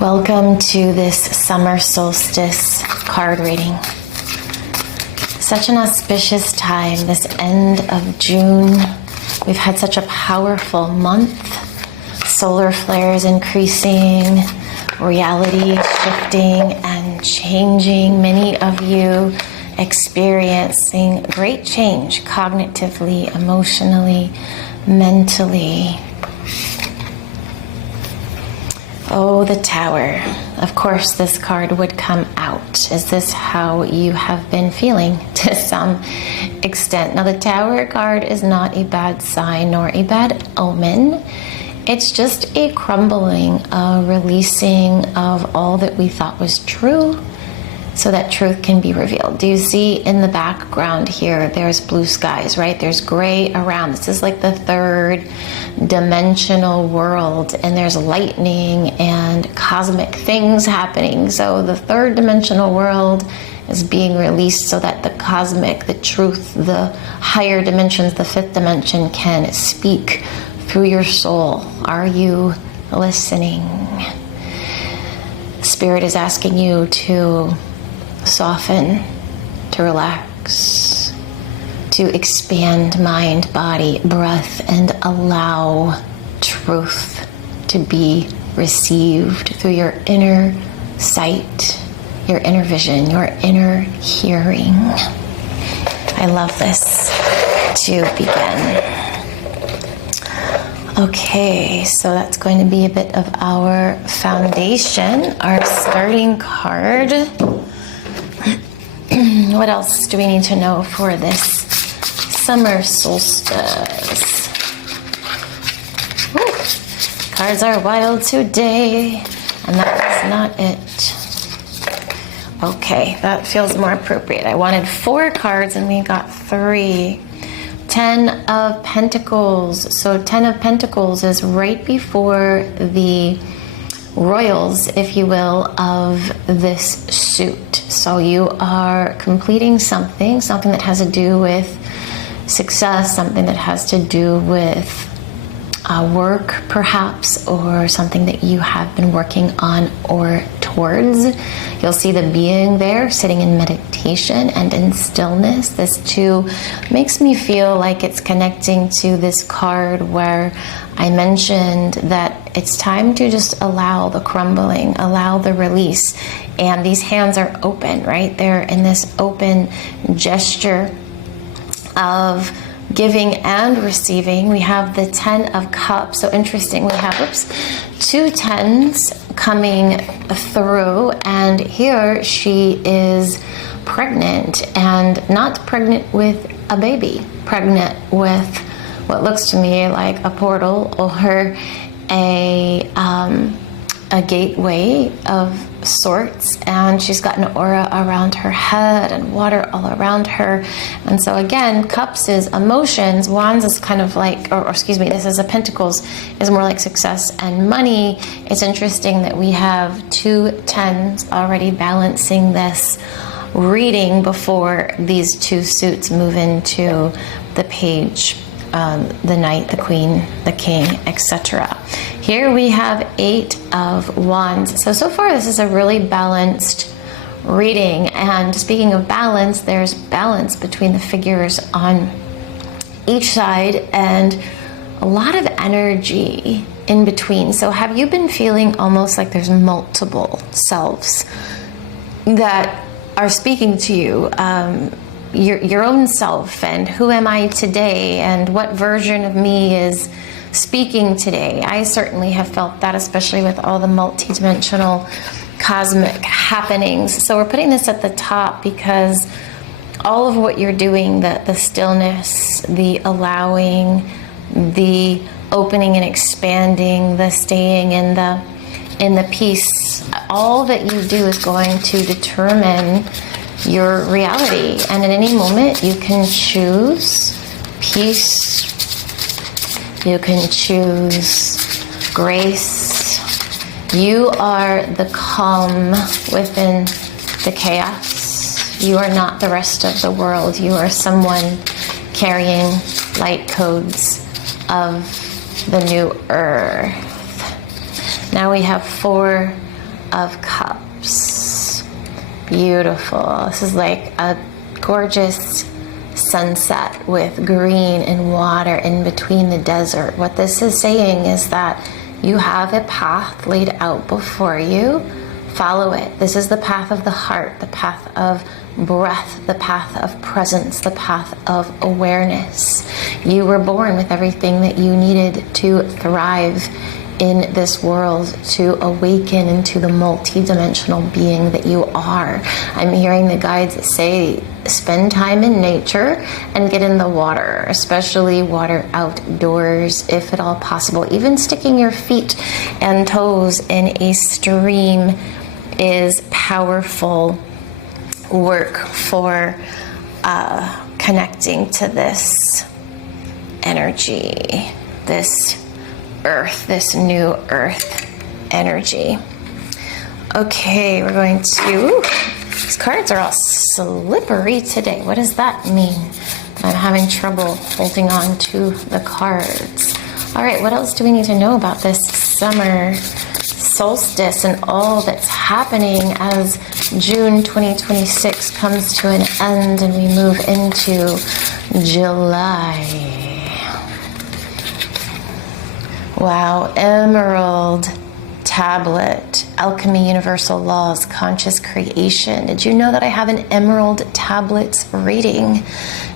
Welcome to this summer solstice card reading. Such an auspicious time, this end of June. We've had such a powerful month. Solar flares increasing, reality shifting and changing. Many of you experiencing great change cognitively, emotionally, mentally. Oh, the Tower. Of course, this card would come out. Is this how you have been feeling to some extent? Now, the Tower card is not a bad sign nor a bad omen. It's just a crumbling, a releasing of all that we thought was true so that truth can be revealed. Do you see in the background here, there's blue skies, right? There's gray around. This is like the third dimensional world, and there's lightning and cosmic things happening. So the third dimensional world is being released so that the cosmic, the truth, the higher dimensions, the fifth dimension can speak through your soul. Are you listening? Spirit is asking you to soften, to relax, to expand mind, body, breath, and allow truth to be received through your inner sight, your inner vision, your inner hearing. I love this to begin. Okay, so that's going to be a bit of our foundation, our starting card. What else do we need to know for this summer solstice? Woo. Cards are wild today, and that is not it. Okay, that feels more appropriate. I wanted 4 cards and we got 3. 10 of Pentacles. So 10 of Pentacles is right before the royals, if you will, of this suit. So you are completing something that has to do with success, something that has to do with work perhaps, or something that you have been working on or towards. You'll see the being there sitting in meditation and in stillness. This too makes me feel like it's connecting to this card where I mentioned that it's time to just allow the crumbling, allow the release. And these hands are open, right? They're in this open gesture of giving and receiving. We have the 10 of Cups. So interesting. We have, 2 10s coming through. And here she is pregnant, and not pregnant with a baby, pregnant with what looks to me like a portal or a gateway of sorts, and she's got an aura around her head and water all around her. And so again, Cups is emotions, Wands is kind of like, or excuse me, this is a Pentacles, is more like success and money. It's interesting that we have 2 10s already balancing this reading before these 2 suits move into the Page, the Knight, the Queen, the King, etc. Here we have 8 of Wands. So far this is a really balanced reading. And speaking of balance, there's balance between the figures on each side and a lot of energy in between. So have you been feeling almost like there's multiple selves that are speaking to you? Your own self, and who am I today, and what version of me is speaking today. I certainly have felt that, especially with all the multidimensional cosmic happenings. So we're putting this at the top because all of what you're doing, the stillness, the allowing, the opening and expanding, the staying in the peace, all that you do is going to determine your reality. And at any moment you can choose peace, you can choose grace. You are the calm within the chaos. You are not the rest of the world. You are someone carrying light codes of the new earth. Now we have 4 of Cups. Beautiful. This is like a gorgeous sunset with green and water in between the desert. What this is saying is that you have a path laid out before you. Follow it. This is the path of the heart, the path of breath, the path of presence, the path of awareness. You were born with everything that you needed to thrive in this world, to awaken into the multi-dimensional being that you are. I'm hearing the guides say, spend time in nature and get in the water, especially water outdoors, if at all possible. Even sticking your feet and toes in a stream is powerful work for connecting to this energy, this earth, this new earth energy. Okay, we're going to, these cards are all slippery today. What does that mean? I'm having trouble holding on to the cards. All right, what else do we need to know about this summer solstice and all that's happening as June 2026 comes to an end and we move into July? Wow, Emerald Tablet, Alchemy, Universal Laws, Conscious Creation. Did you know that I have an Emerald Tablets reading?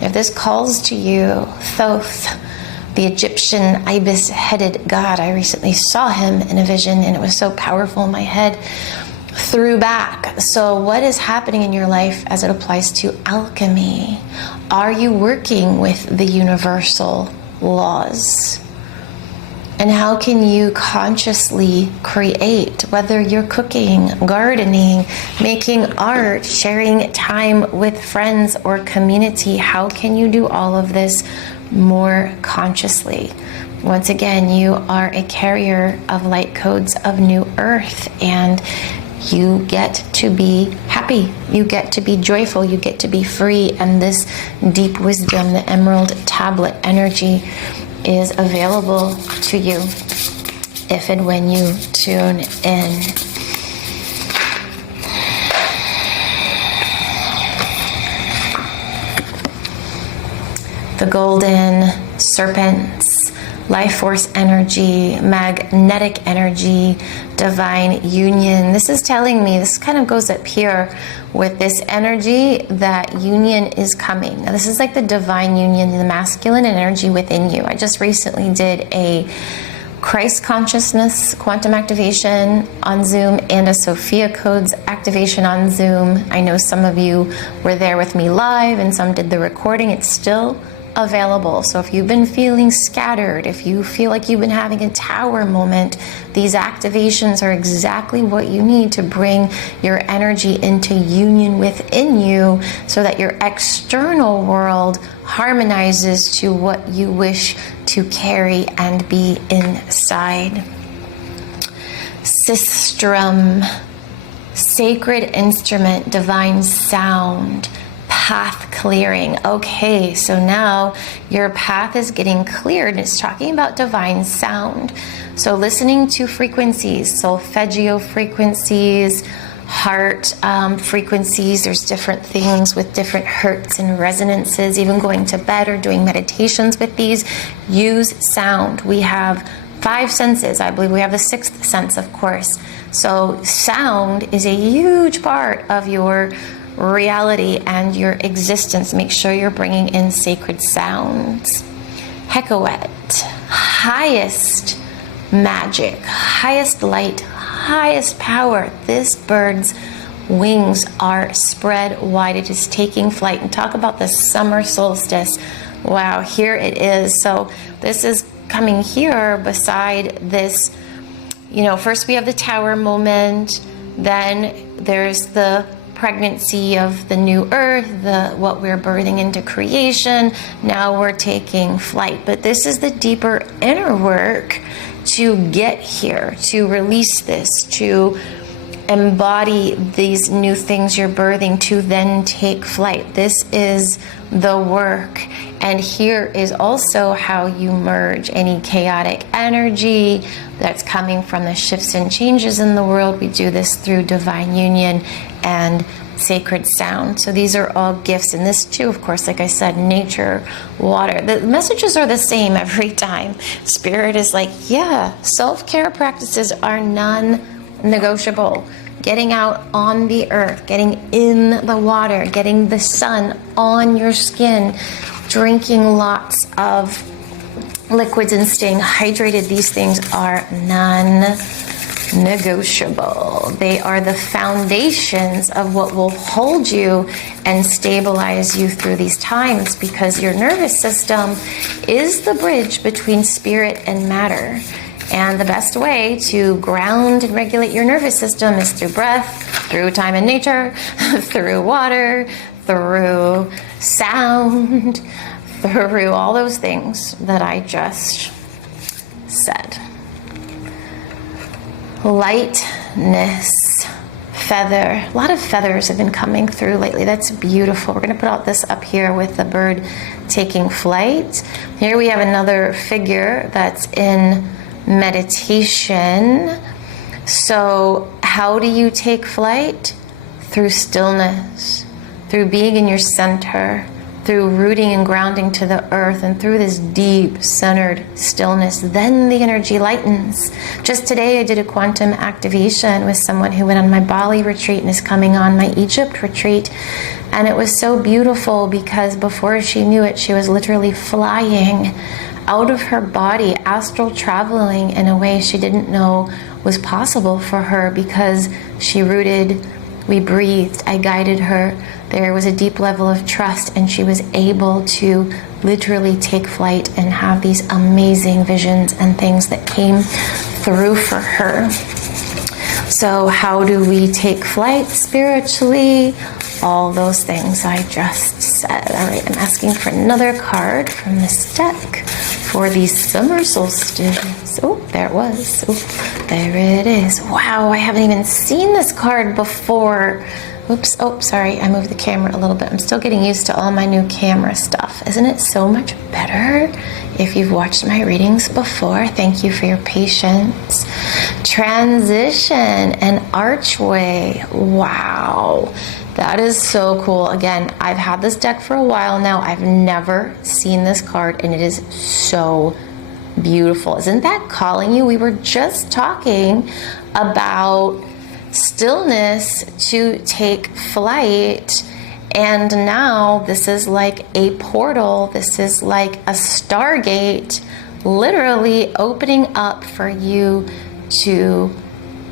If this calls to you, Thoth, the Egyptian ibis-headed god, I recently saw him in a vision and it was so powerful, my head threw back. So what is happening in your life as it applies to alchemy? Are you working with the universal laws? And how can you consciously create, whether you're cooking, gardening, making art, sharing time with friends or community? How can you do all of this more consciously? Once again, you are a carrier of light codes of New Earth, and you get to be happy, you get to be joyful, you get to be free, and this deep wisdom, the Emerald Tablet energy, is available to you if and when you tune in. The golden serpents, life force energy, magnetic energy, divine union. This is telling me, this kind of goes up here with this energy, that union is coming. Now, this is like the divine union, the masculine energy within you. I just recently did a Christ consciousness quantum activation on Zoom and a Sophia codes activation on Zoom. I know some of you were there with me live and some did the recording. It's still available. So if you've been feeling scattered, if you feel like you've been having a tower moment, these activations are exactly what you need to bring your energy into union within you so that your external world harmonizes to what you wish to carry and be inside. Sistrum, sacred instrument, divine sound, path clearing. Okay, so now your path is getting cleared. It's talking about divine sound. So listening to frequencies, solfeggio frequencies, heart frequencies. There's different things with different hertz and resonances. Even going to bed or doing meditations with these, use sound. We have 5 senses. I believe we have the 6th sense, of course. So sound is a huge part of your reality and your existence. Make sure you're bringing in sacred sounds. Hekawet, highest magic, highest light, highest power. This bird's wings are spread wide. It is taking flight. And talk about the summer solstice. Wow, here it is. So this is coming here beside this, you know, first we have the tower moment, then there's the pregnancy of the new earth, what we're birthing into creation. Now we're taking flight. But this is the deeper inner work to get here, to release this, to embody these new things you're birthing to then take flight. This is the work. And here is also how you merge any chaotic energy that's coming from the shifts and changes in the world. We do this through divine union and sacred sound. So these are all gifts. And this too, of course, like I said, nature, water. The messages are the same every time. Spirit is like, yeah, self-care practices are non-negotiable. Getting out on the earth, getting in the water, getting the sun on your skin, drinking lots of liquids and staying hydrated. These things are non-negotiable. They are the foundations of what will hold you and stabilize you through these times, because your nervous system is the bridge between spirit and matter. And the best way to ground and regulate your nervous system is through breath, through time in nature, through water, through sound, through all those things that I just said. Lightness, feather. A lot of feathers have been coming through lately. That's beautiful. We're going to put all this up here with the bird taking flight. Here we have another figure that's in meditation. So how do you take flight? Through stillness, through being in your center, through rooting and grounding to the earth, and through this deep centered stillness, then the energy lightens. Just today I did a quantum activation with someone who went on my Bali retreat and is coming on my Egypt retreat, and it was so beautiful because before she knew it, she was literally flying out of her body, astral traveling in a way she didn't know was possible for her, because she rooted, we breathed, I guided her. There was a deep level of trust, and she was able to literally take flight and have these amazing visions and things that came through for her. So how do we take flight spiritually? All those things I just said. All right, I'm asking for another card from this deck for the summer solstice. Oh, there it was. Oh, there it is. Wow, I haven't even seen this card before. Oops, oh, sorry, I moved the camera a little bit. I'm still getting used to all my new camera stuff. Isn't it so much better if you've watched my readings before? Thank you for your patience. Transition and archway. Wow, that is so cool. Again, I've had this deck for a while now. I've never seen this card, and it is so beautiful. Isn't that calling you? We were just talking about stillness to take flight, and now this is like a portal. This is like a stargate, literally opening up for you to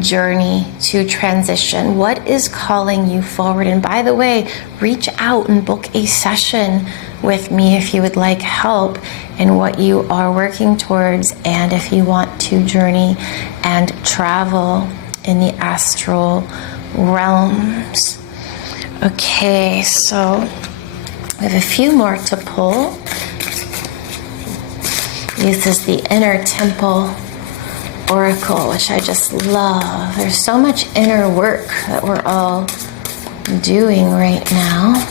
journey, to transition. What is calling you forward? And by the way, reach out and book a session with me if you would like help in what you are working towards, and if you want to journey and travel in the astral realms. Okay, so we have a few more to pull. This is the Inner Temple Oracle, which I just love. There's so much inner work that we're all doing right now.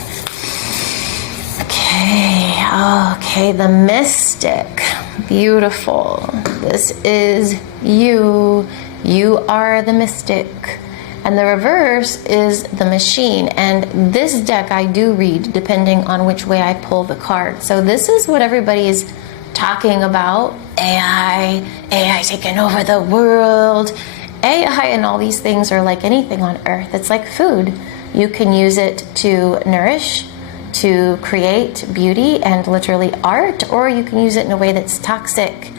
Okay, the Mystic. Beautiful. This is you. You are the Mystic. And the reverse is the Machine. And this deck I do read depending on which way I pull the card. So this is what everybody is talking about. AI taking over the world. AI and all these things are like anything on earth. It's like food. You can use it to nourish, to create beauty and literally art, or you can use it in a way that's toxic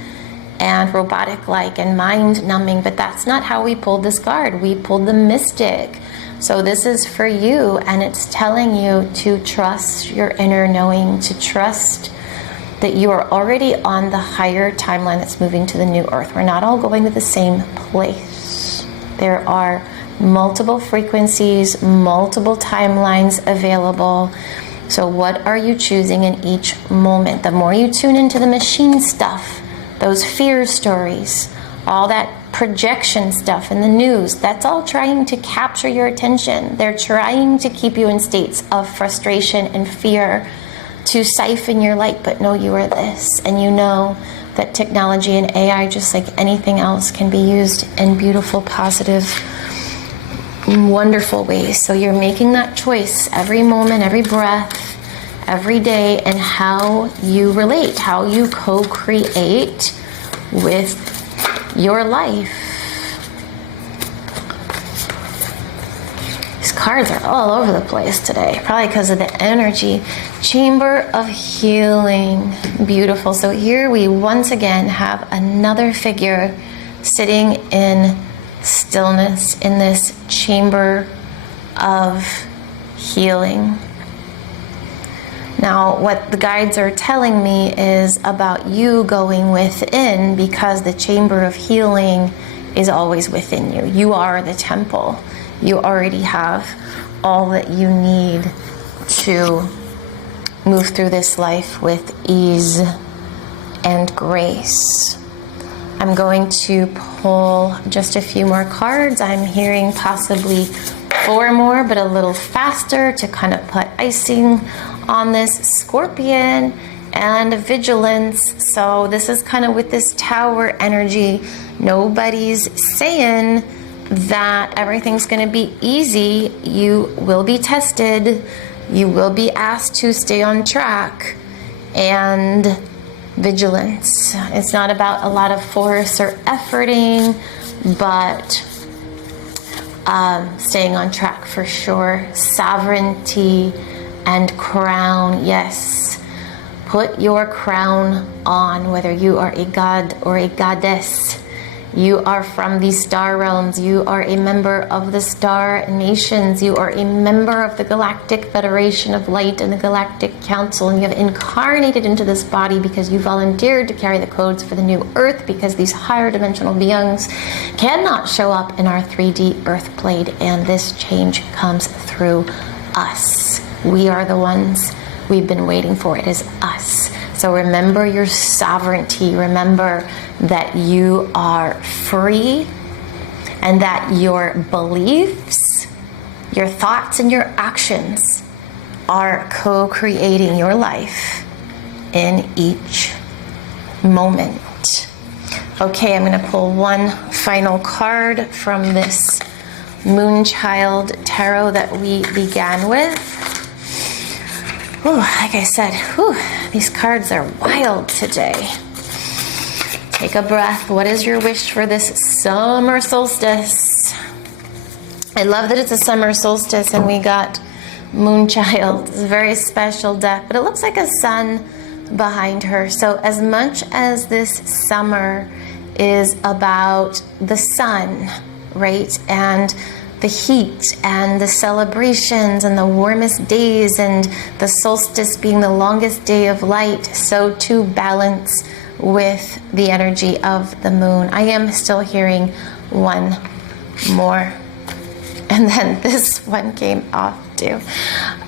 and robotic-like and mind-numbing. But that's not how we pulled this card. We pulled the Mystic. So this is for you, and it's telling you to trust your inner knowing, to trust that you are already on the higher timeline that's moving to the new earth. We're not all going to the same place. There are multiple frequencies, multiple timelines available. So what are you choosing in each moment? The more you tune into the machine stuff, those fear stories, all that projection stuff in the news, that's all trying to capture your attention. They're trying to keep you in states of frustration and fear to siphon your light, but no, you are this. And you know that technology and AI, just like anything else, can be used in beautiful, positive, wonderful ways. So you're making that choice every moment, every breath, every day, and how you relate, how you co-create with your life. These cards are all over the place today, probably because of the energy. Chamber of Healing. Beautiful. So here we once again have another figure sitting in stillness in this chamber of healing. Now, what the guides are telling me is about you going within, because the chamber of healing is always within you. You are the temple. You already have all that you need to move through this life with ease and grace. I'm going to pull just a few more cards. I'm hearing possibly 4 more, but a little faster to kind of put icing on this. Scorpion and Vigilance. So this is kind of with this Tower energy. Nobody's saying that everything's going to be easy. You will be tested. You will be asked to stay on track. And vigilance. It's not about a lot of force or efforting, but staying on track for sure. Sovereignty and crown. Yes. Put your crown on, whether you are a god or a goddess. You are from the star realms. You are a member of the star nations. You are a member of the Galactic Federation of Light and the Galactic Council. And you have incarnated into this body because you volunteered to carry the codes for the new Earth, because these higher dimensional beings cannot show up in our 3D Earth plane. And this change comes through us. We are the ones we've been waiting for. It is us. So remember your sovereignty. Remember that you are free, and that your beliefs, your thoughts, and your actions are co-creating your life in each moment. Okay, I'm going to pull one final card from this Moonchild Tarot that we began with. Ooh, like I said, these cards are wild today. Take a breath. What is your wish for this summer solstice? I love that it's a summer solstice and we got Moonchild. It's a very special deck, but it looks like a sun behind her. So as much as this summer is about the sun, right? And the heat and the celebrations and the warmest days and the solstice being the longest day of light, so too balance with the energy of the moon. I am still hearing one more. And then this one came off too.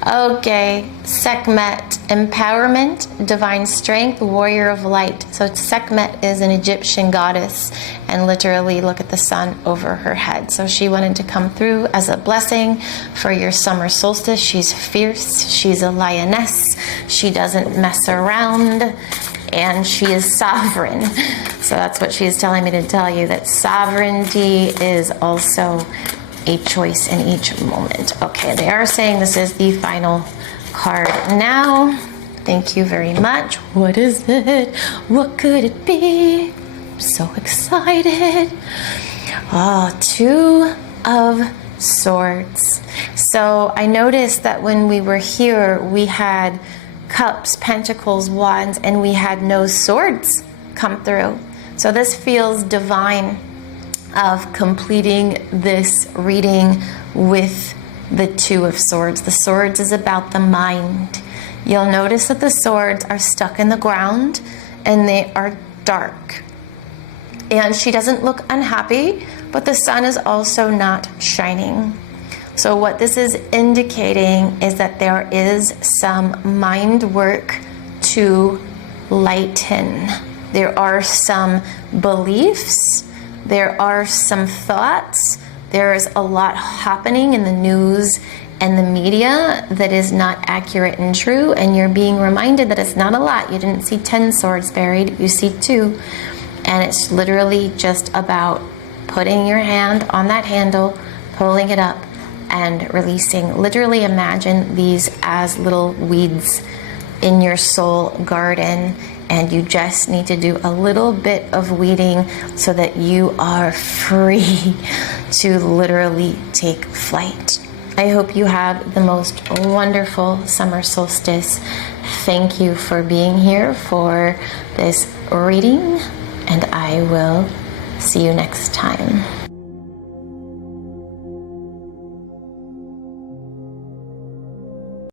Okay, Sekhmet, empowerment, divine strength, warrior of light. So Sekhmet is an Egyptian goddess, and literally look at the sun over her head. So she wanted to come through as a blessing for your summer solstice. She's fierce, she's a lioness, she doesn't mess around, and she is sovereign. So that's what she's telling me to tell you, that sovereignty is also a choice in each moment. Okay, they are saying this is the final card now. Thank you very much. What is it? What could it be? I'm so excited. Oh, 2 of Swords. So I noticed that when we were here, we had cups, pentacles, wands, and we had no swords come through. So this feels divine, of completing this reading with the 2 of Swords. The Swords is about the mind. You'll notice that the swords are stuck in the ground and they are dark. And she doesn't look unhappy, but the sun is also not shining. So what this is indicating is that there is some mind work to lighten. There are some beliefs There are some thoughts. There's a lot happening in the news and the media that is not accurate and true, and you're being reminded that it's not a lot. You didn't see 10 swords buried, you see 2. And it's literally just about putting your hand on that handle, pulling it up, and releasing. Literally imagine these as little weeds in your soul garden, and you just need to do a little bit of weeding so that you are free to literally take flight. I hope you have the most wonderful summer solstice. Thank you for being here for this reading, and I will see you next time.